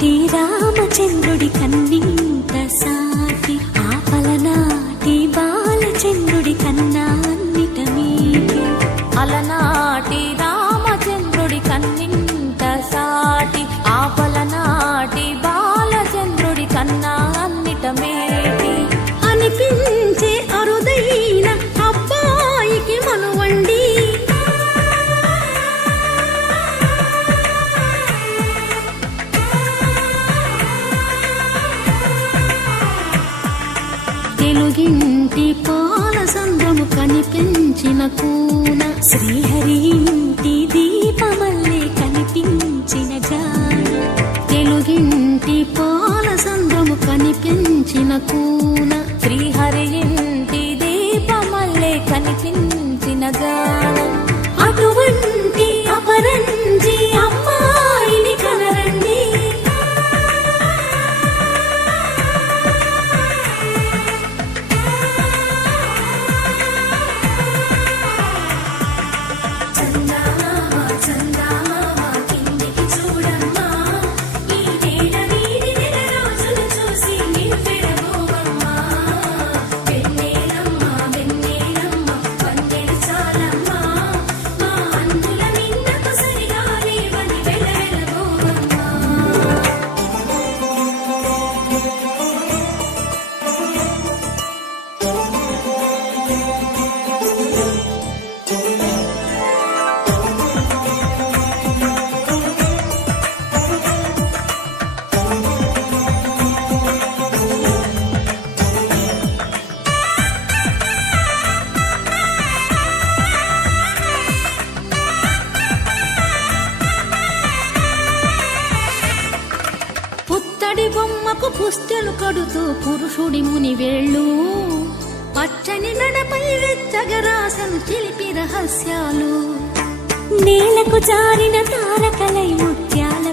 అలనాటి రామచంద్రుడి కన్నింత సాటి, ఆపలనాటి బాలచంద్రుడి కన్నా అన్నిట మీది. అలనాటి రామచంద్రుడి కన్నింత సాటి, ఆపలనాటి బాలచంద్రుడి కన్నా అన్నిట మేటి అనిపించే అరుదైన అబ్బాయికి మనువండి. తెలుగింటి పాల సంద్రము కనిపించిన కూన, శ్రీహరి ఇంటి దీపమల్లే కనిపించిన జాన. తెలుగింటి పాల సంద్రము కనిపించిన కూన, శ్రీహరి ఇంటి దీపమల్లే కనిపించిన గానం. అటువంటి అపరంజి అమ్మాయిని కనరండి. పుత్తడి బొమ్మకు పుస్తెలు కడుతూ పురుషుడి ముని వేళ్ళు, పచ్చని నడపై వెచ్చగరాసను చిలిపి రహస్యాలు. నేలకు జారిన తారకలై ముత్యాల